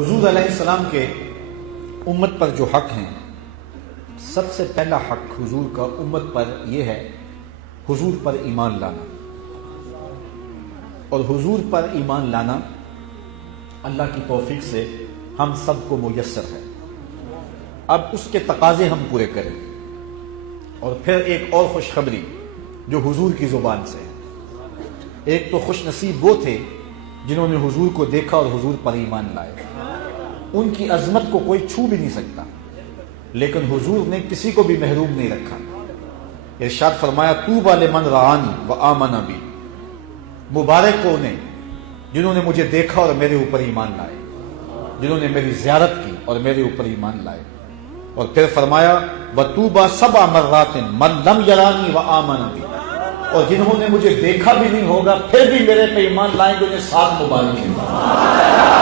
حضور علیہ السلام کے امت پر جو حق ہیں، سب سے پہلا حق حضور کا امت پر یہ ہے حضور پر ایمان لانا. اور حضور پر ایمان لانا اللہ کی توفیق سے ہم سب کو میسر ہے. اب اس کے تقاضے ہم پورے کریں. اور پھر ایک اور خوشخبری جو حضور کی زبان سے ہے. ایک تو خوش نصیب وہ تھے جنہوں نے حضور کو دیکھا اور حضور پر ایمان لائے. ان کی عظمت کو کوئی چھو بھی نہیں سکتا، لیکن حضور نے کسی کو بھی محروم نہیں رکھا. ارشاد فرمایا طوبی لمن رآنی وآمن بی، مبارک کو انہیں جنہوں نے مجھے دیکھا اور میرے اوپر ایمان لائے، جنہوں نے میری زیارت کی اور میرے اوپر ایمان لائے. اور پھر فرمایا وطوبی سبع مرات من لم یرانی وآمن بی، اور جنہوں نے مجھے دیکھا بھی نہیں ہوگا پھر بھی میرے پہ ایمان لائیں گے، انہیں 7 مبارک ہیں.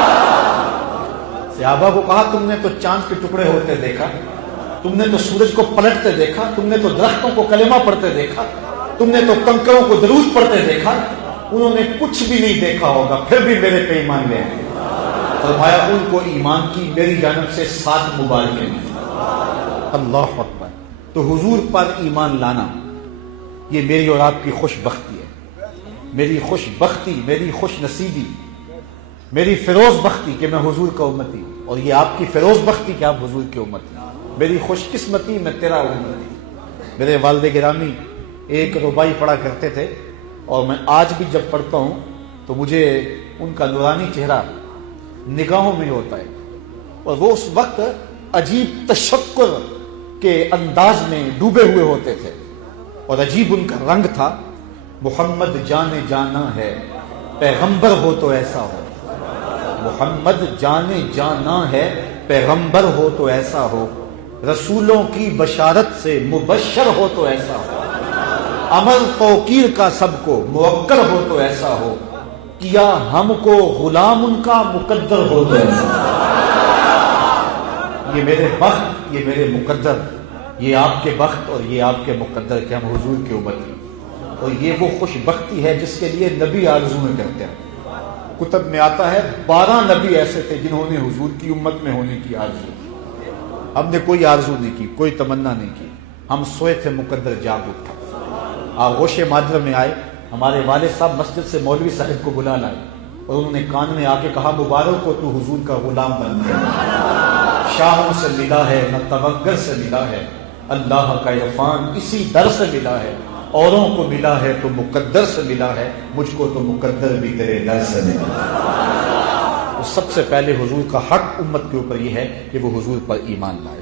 صحابہ کو کہا تم نے تو چاند کے ٹکڑے ہوتے دیکھا، تم نے تو سورج کو پلٹتے دیکھا، تم نے تو درختوں کو کلمہ پڑھتے دیکھا، تم نے تو کنکروں کو درود پڑھتے دیکھا. انہوں نے کچھ بھی نہیں دیکھا ہوگا پھر بھی میرے پہ ایمان لے آئے. فرمایا ان کو ایمان کی میری جانب سے 7 مبارکیں ہیں. اللہ اکبر. تو حضور پر ایمان لانا یہ میری اور آپ کی خوش بختی ہے، میری خوش بختی، میری خوش نصیبی، میری فیروز بختی کہ میں حضور کا امتی ہوں، اور یہ آپ کی فیروز بختی کہ آپ حضور کے امتی ہیں. میری خوش قسمتی میں تیرا امتی. میرے والد گرامی ایک ربائی پڑھا کرتے تھے، اور میں آج بھی جب پڑھتا ہوں تو مجھے ان کا نورانی چہرہ نگاہوں میں ہوتا ہے. اور وہ اس وقت عجیب تشکر کے انداز میں ڈوبے ہوئے ہوتے تھے، اور عجیب ان کا رنگ تھا. محمد جانے جانا ہے، پیغمبر ہو تو ایسا ہو. محمد جانے جانا ہے، پیغمبر ہو تو ایسا ہو. رسولوں کی بشارت سے مبشر ہو تو ایسا ہو. امر توقیر کا سب کو موکل ہو تو ایسا ہو. کیا ہم کو غلام ان کا مقدر ہو تو ایسا ہو. یہ میرے بخت، یہ میرے مقدر، یہ آپ کے بخت اور یہ آپ کے مقدر کہ ہم حضور کی امت ہیں. اور یہ وہ خوش بختی ہے جس کے لیے نبی آرزویں کرتے ہیں. کتب میں آتا ہے 12 نبی ایسے تھے جنہوں نے حضور کی امت میں ہونے کی آرزو کی. ہم نے کوئی آرزو نہیں کی، کوئی تمنا نہیں کی. ہم سوئے تھے، مقدر جاگ اٹھا. آغوش مادر میں آئے، ہمارے والد صاحب مسجد سے مولوی صاحب کو بلا لائے، اور انہوں نے کان میں آ کے کہا مبارک کو تو حضور کا غلام بن گیا. شاہوں سے ملا ہے نہ توگر سے ملا ہے، اللہ کا عرفان اسی در سے ملا ہے. اوروں کو ملا ہے تو مقدر سے ملا ہے، مجھ کو تو مقدر بھی تیرے در سے ملا. تو سب سے پہلے حضور کا حق امت کے اوپر یہ ہے کہ وہ حضور پر ایمان لائے.